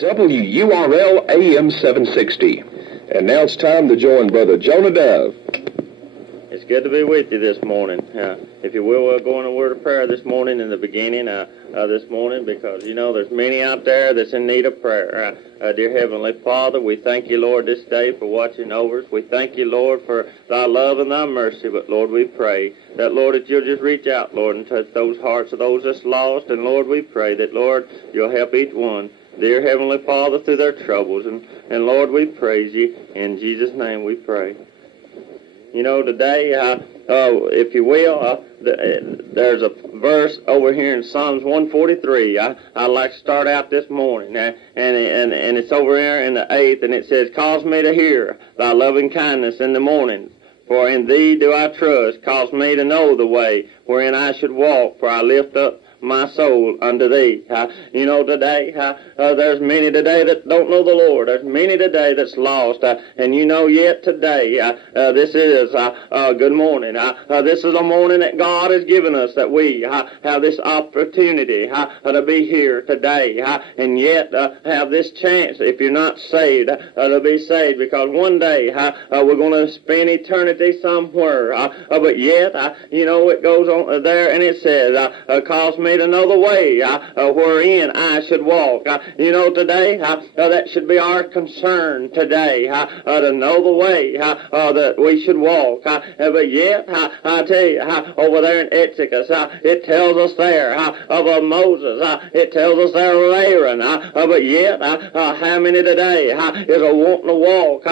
WURL AM 760. And now it's time to join Brother Jonah Dove. It's good to be with you this morning. If you will, we'll go in a word of prayer this morning in the beginning this morning, because, you know, there's many out there that's in need of prayer. Dear Heavenly Father, we thank you, Lord, this day for watching over us. We thank you, Lord, for thy love and thy mercy. But, Lord, we pray that, Lord, that you'll just reach out, Lord, and touch those hearts of those that's lost. And, Lord, we pray that, Lord, you'll help each one, dear Heavenly Father, through their troubles. And Lord, we praise you. In Jesus' name we pray. You know, today, if you will, there's a verse over here in Psalms 143. I'd like to start out this morning, and it's over here in the 8th, and it says, "Cause me to hear thy loving kindness in the morning, for in thee do I trust. Cause me to know the way wherein I should walk, for I lift up my soul unto thee." You know, today, there's many today that don't know the Lord. There's many today that's lost. And you know, yet today, this is good morning. This is a morning that God has given us, that we have this opportunity to be here today. And yet have this chance, if you're not saved, to be saved. Because one day we're going to spend eternity somewhere. But yet, you know, it goes on there and it says, "Cause me to know the way wherein I should walk." You know, today, that should be our concern today, to know the way that we should walk. But yet, I tell you, over there in Exodus, it tells us there of Moses, it tells us there of Aaron, but yet, how many today is a wanting to walk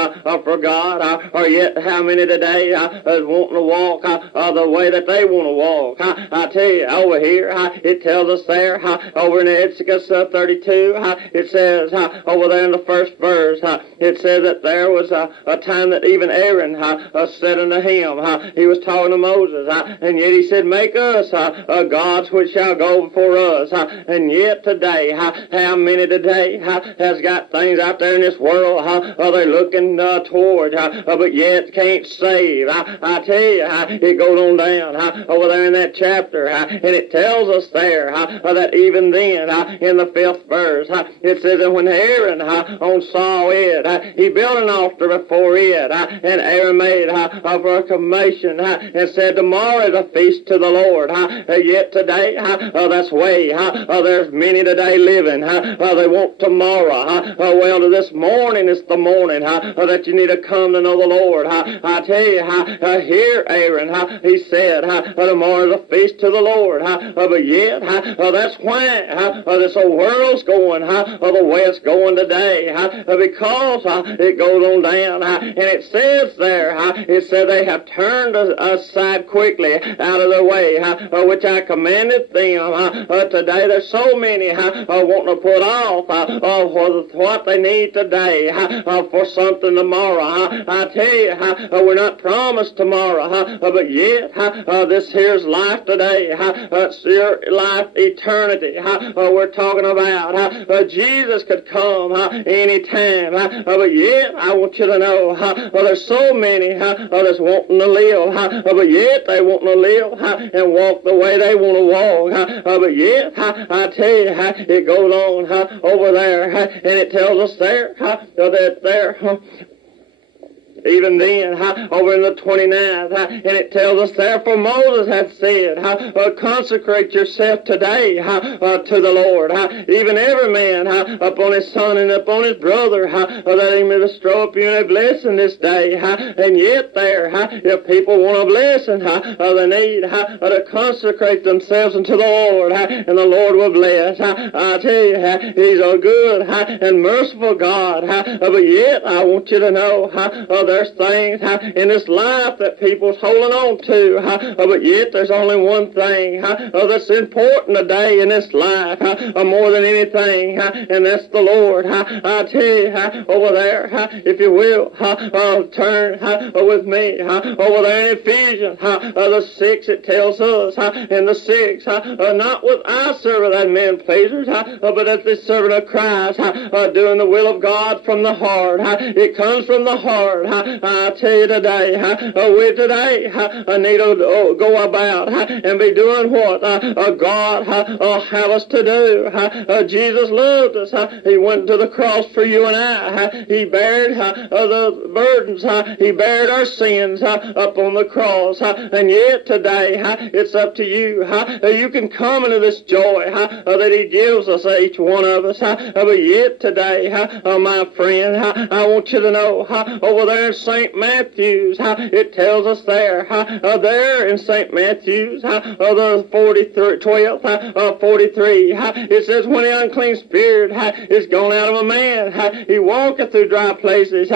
for God, or yet how many today is wanting to walk the way that they want to walk? I tell you, over here, it tells us there, over in Exodus 32, it says, over there in the first verse, it says that there was a time that even Aaron said unto him, he was talking to Moses, and yet he said, "Make us gods which shall go before us." And yet today, how many today has got things out there in this world they're looking toward, but yet can't save? I tell you, it goes on down over there in that chapter, and it tells us there that even then, in the 5th verse, it says that when Aaron saw it, he built an altar before it, and Aaron made a proclamation and said, "Tomorrow is a feast to the Lord." Yet today, that's way, there's many today living, they want tomorrow. Well, this morning is the morning that you need to come to know the Lord. I tell you, here Aaron, he said, "Tomorrow is a feast to the Lord." But yet, that's why this whole world's going the way it's going today, because it goes on down, and it says there, it said they have turned aside quickly out of their way, which I commanded them. Today there's so many wanting to put off what they need today for something tomorrow. I tell you, we're not promised tomorrow, but yet this here's life today. It's your life eternity we're talking about. Jesus could come any time, but yet I want you to know there's so many that's wanting to live, but yet they want to live and walk the way they want to walk. But yet, I tell you, it goes on over there, and it tells us there that there, even then, over in the 29th, and it tells us, "Therefore Moses hath said, consecrate yourself today to the Lord, even every man upon his son and upon his brother, that he may bestow upon you a blessing this day." And yet there, if people want a blessing, they need to consecrate themselves unto the Lord, and the Lord will bless. I tell you, he's a good and merciful God, but yet I want you to know there's things in this life that people's holding on to, but yet there's only one thing that's important today in this life more than anything, and that's the Lord. I tell you, over there, if you will, turn with me over there in Ephesians, the 6, it tells us in the 6, not with eye service as men pleasers, but as the servant of Christ, doing the will of God from the heart. It comes from the heart. I tell you today, we today need to go about and be doing what God have us to do. Jesus loved us. He went to the cross for you and I. He bared the burdens. He bared our sins up on the cross. And yet today, it's up to you. You can come into this joy that He gives us, each one of us. But yet today, my friend, I want you to know, over there in St. Matthew's, it tells us there in St. Matthew's, the 12th, 43, it says, when the unclean spirit is gone out of a man, he walketh through dry places,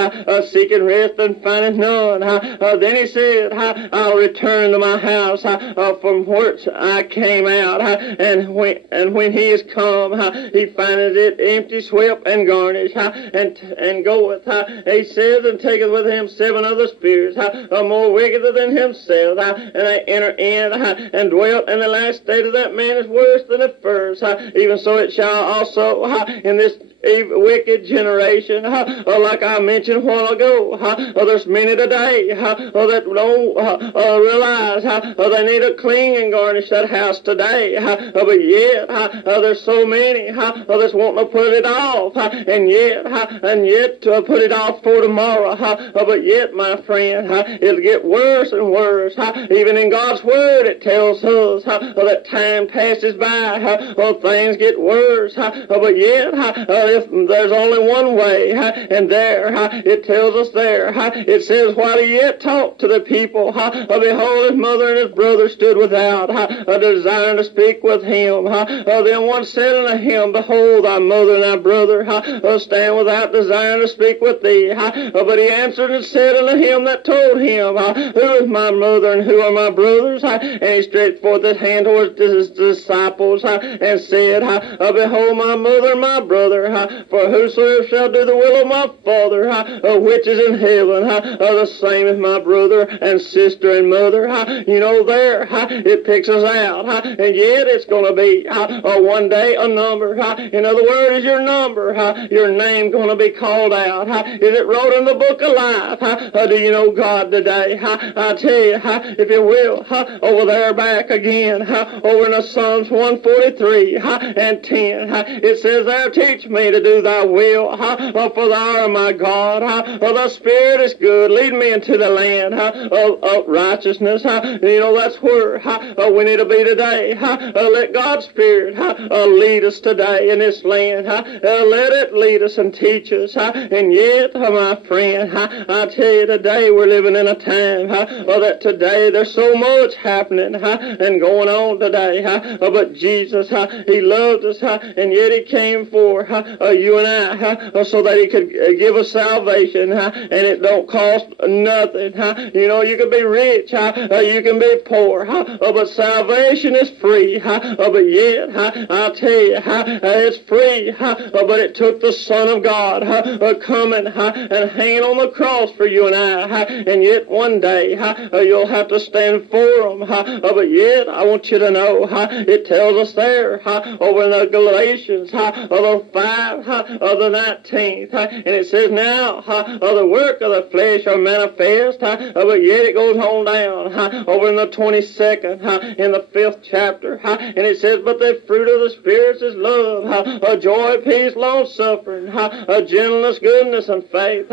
seeking rest and findeth none. Then he said, I'll return to my house from whence I came out. And when he is come, he findeth it empty, swept, and garnished, and goeth, he says, and taketh with him 7 other spirits, more wicked than himself, and they enter in and dwell, and the last state of that man is worse than the first. Even so it shall also in this wicked generation, like I mentioned a while ago. There's many today that don't realize they need to clean and garnish that house today. But yet there's so many that's wanting to put it off, and yet to put it off for tomorrow. But yet, my friend, it'll get worse and worse. Even in God's Word, it tells us that time passes by, things get worse. But yet, if there's only one way, and there, it tells us there, it says, while he yet talked to the people, behold, his mother and his brother stood without, desiring to speak with him. Then one said unto him, behold, thy mother and thy brother stand without, desiring to speak with thee. But he answered and said unto him that told him, who is my mother and who are my brothers? And he stretched forth his hand towards his disciples, and said, behold, my mother and my brother, for whosoever shall do the will of my Father, which is in heaven, the same as my brother and sister and mother. You know, there, it picks us out, and yet it's going to be one day a number. In other words, your number, your name going to be called out. Is it wrote in the book of life? Do you know God today? I tell you, if you will, over there back again, over in the Psalms 143 and 10, it says there, teach me to do thy will, for thou art my God. The Spirit is good. Lead me into the land of righteousness. You know, that's where we need to be today. Let God's Spirit lead us today in this land. Let it lead us and teach us. And yet, my friend, I tell you today, we're living in a time that today there's so much happening and going on today. But Jesus, He loved us, and yet He came for you and I, so that He could give us salvation, and it don't cost nothing. You know, you can be rich, you can be poor, but salvation is free. But yet, I tell you, it's free, but it took the Son of God coming and hanging on the cross for you and I, and yet one day you'll have to stand for Him. But yet, I want you to know, it tells us there over in the Galatians, the 5, the 19th, and it says, now the work of the flesh are manifest, but yet it goes on down over in the 22nd, in the 5th chapter, and it says, but the fruit of the Spirit is love, joy, peace, long-suffering, gentleness, goodness, and faith,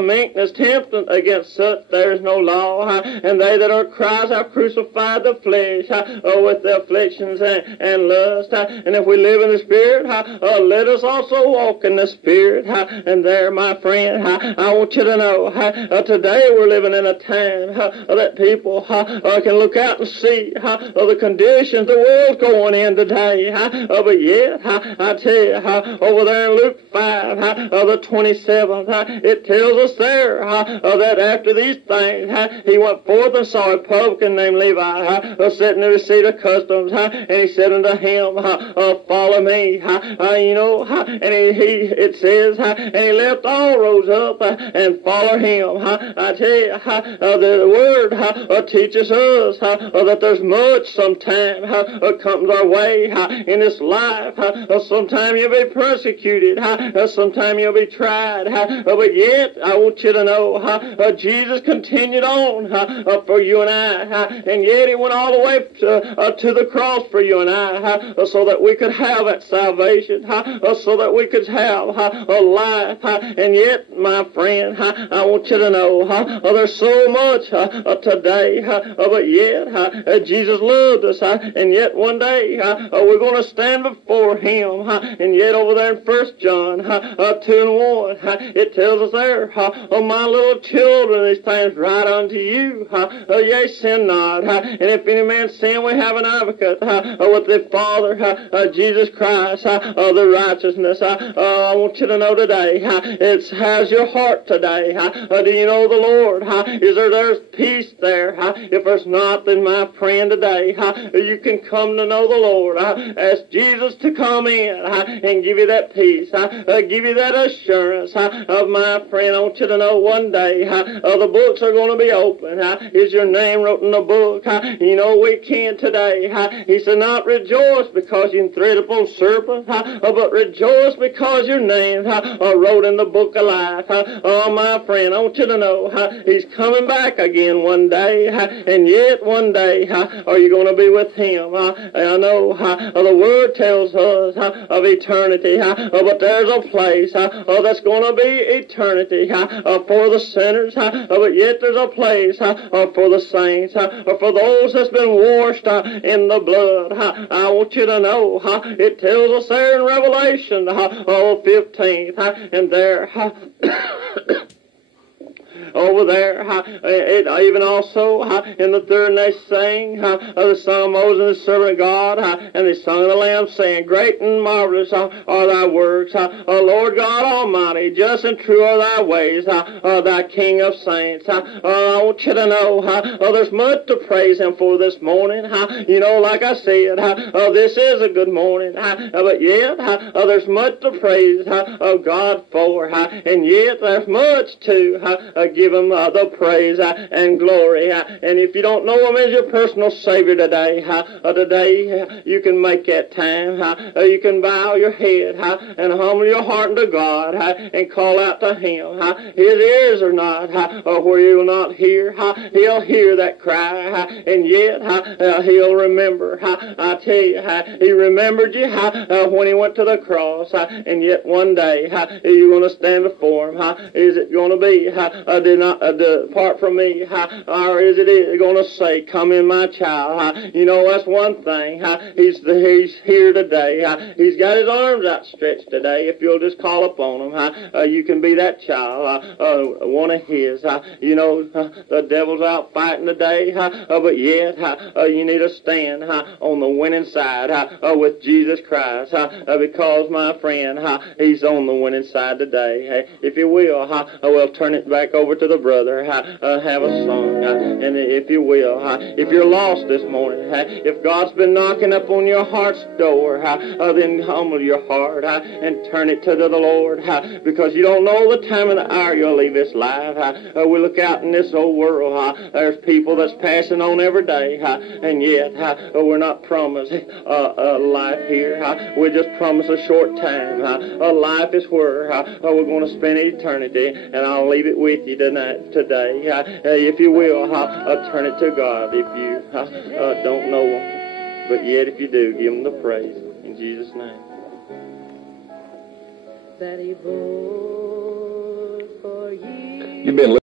meekness, temperance. Against such there is no law, and they that are Christ have crucified the flesh with the afflictions and lust. And if we live in the Spirit, let us also walk in the Spirit. And there, my friend, I want you to know, today we're living in a time that people can look out and see the conditions the world's going in today. But yet, I tell you, over there in Luke 5, the 27th, it tells us there that after these things, he went forth and saw a publican named Levi sitting in the seat of customs, and he said unto him, follow me. You know, and it says, and he left all rose up and follow him. I tell you, the word teaches us that there's much sometime comes our way in this life. Sometime you'll be persecuted. Sometime you'll be tried. But yet, I want you to know, Jesus continued on for you and I. And yet, he went all the way to the cross for you and I, so that we could have that salvation, so that we could have a life. And yet, my friend, I want you to know, there's so much today, but yet, Jesus loved us, and yet one day, we're going to stand before him. And yet, over there in 1 John 2 and 1, it tells us there, oh, my little children, these things write unto you, yea, sin not. And if any man sin, we have an advocate with the Father, Jesus Christ, the righteousness. I want you to know today, how's your heart today? Do you know the Lord? There's peace there? If there's not, then my friend, today, you can come to know the Lord. Ask Jesus to come in and give you that peace, give you that assurance. Of my friend, I want you to know one day, the books are going to be open. Is your name wrote in the book? You know we can today. He said, not rejoice because you tread upon serpents, but rejoice because your name wrote in the book of life. Oh, my friend, I want you to know he's coming back again one day, and yet one day are you going to be with him? I know the word tells us of eternity, but there's a place that's going to be eternity for the sinners, but yet there's a place for the saints, for those that's been washed in the blood. I want you to know, it tells us there in Revelation 15, and there over there, it even also in the third and they sang the song of Moses, the servant of God, and they sung the Lamb, saying, great and marvelous are thy works, O Lord God Almighty, just and true are thy ways, thy King of saints. I want you to know, there's much to praise him for this morning. You know, like I said, this is a good morning, but yet there's much to praise God for, and yet there's much to give him the praise and glory. And if you don't know him as your personal Savior today, you can make that time. You can bow your head and humble your heart unto God and call out to him. His ears are not where you will not hear. He'll hear that cry, and yet he'll remember. I tell you, he remembered you when he went to the cross, and yet one day you're going to stand before him. Is it going to be did not depart from me, or is it going to say, come in, my child? You know, that's one thing. He's here today. He's got his arms outstretched today. If you'll just call upon him, you can be that child, one of his. You know, the devil's out fighting today, but yet you need to stand on the winning side with Jesus Christ, because, my friend, he's on the winning side today. If you will, we'll turn it back over to the brother, have a song, and if you will, if you're lost this morning, if God's been knocking up on your heart's door, then humble your heart and turn it to the Lord, because you don't know the time and the hour you'll leave this life. We look out in this old world, there's people that's passing on every day, and yet we're not promised a life here. We're just promised a short time. A life is where we're going to spend eternity, and I'll leave it with you today. If you will, turn it to God. If you don't know him, but yet if you do, give him the praise in Jesus' name. That he bore for you. You've been